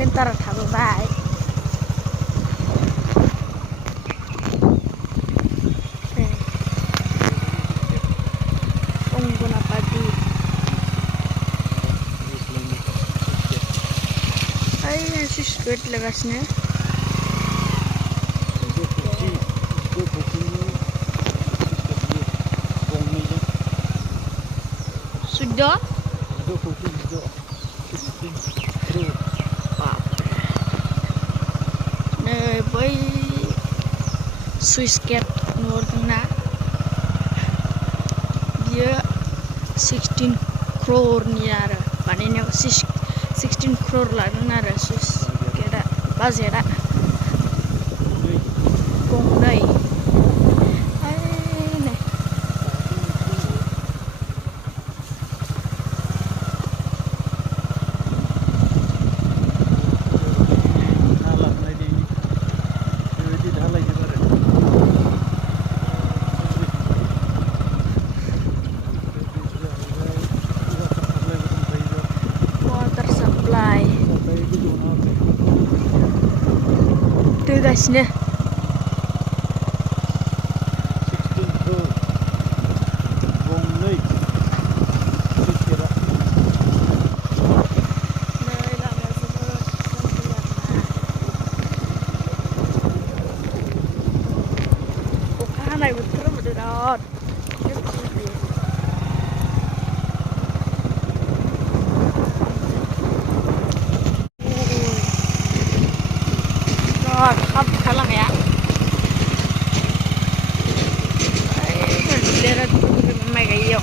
सेन्टाराव थाबोबाय अंगनाबादि ओइ सुइस गेट लागासिनो सुद्ध नै बै सुइस गेट नुहुरदोंना बियो 16 crore आरो बानायनायाव 16 crore लादों आरो सुइस गेटआ बाजेटआ गंनै दैगासिनो अखा हानाय बोथोराव बिराद खाब खालामाया माइ गायियाव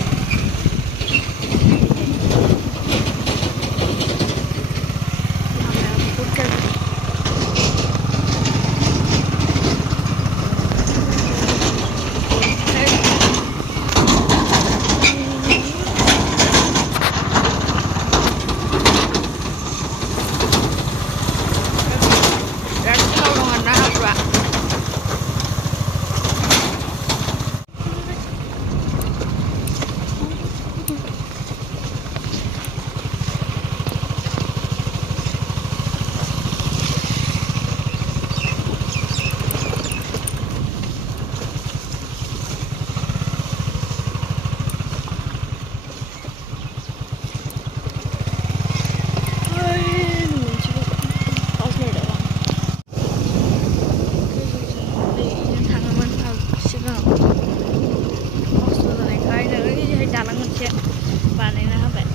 दालां मोनसे बानायना होबाय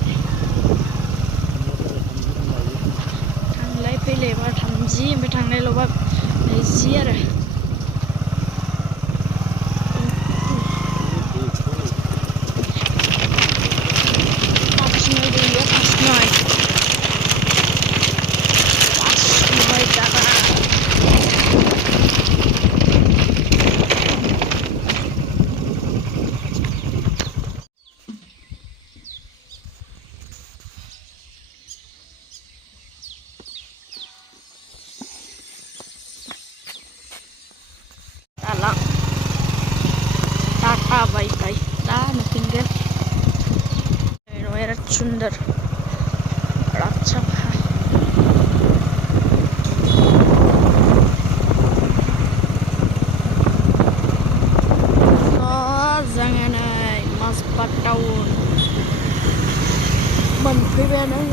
थांलाय फैलायबा 30 ओमफ्राय थांनायल'बा 20 आरो dalang Tata baik-baik dah tinggal Noera Sundar Ratsabha Zanganai Masbat Town Menfaibayaनो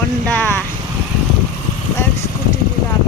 Honda Scooty Lilat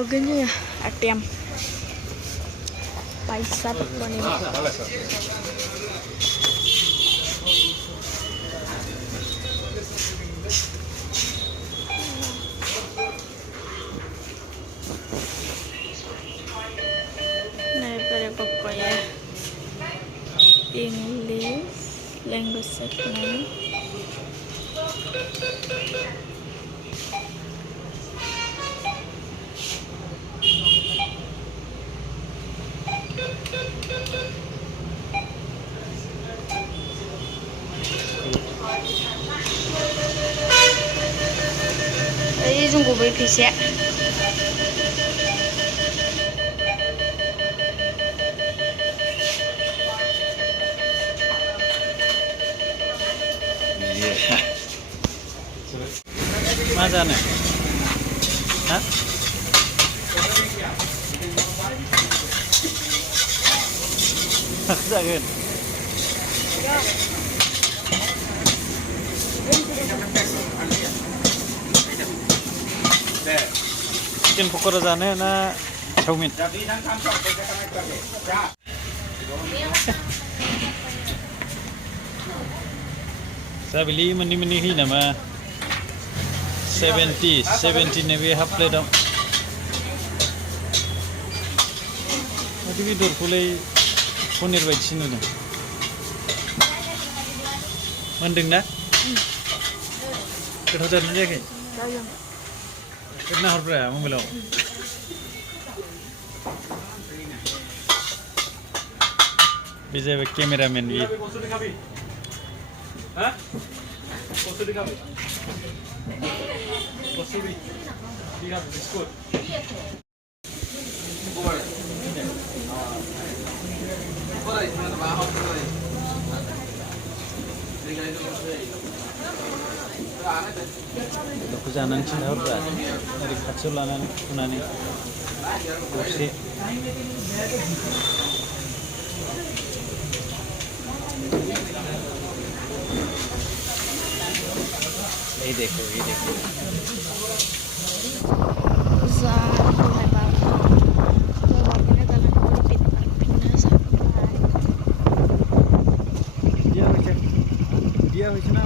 gini ATM paisa pokoknya pokoknya English language segment đây dùng của với PC मा जानो हा जागोन चिकेन पक'रा जानो ना चाउमिन साबिलि मोननै होयो नामा 70 ने बे हाफ प्लेटआव माथो बेदरखौलाय पनिर बायदिसो नुदों मोनदोंना गोथाव जादोंना जायाखै नाहरब्रा मबाइलाव बे जाबाय केमेरामेन बियो बेखौ जानानै खिन्थाहरब्रा ओरै खाथियाव लानानै फुनानै दसे ये देखो dia होइछ ना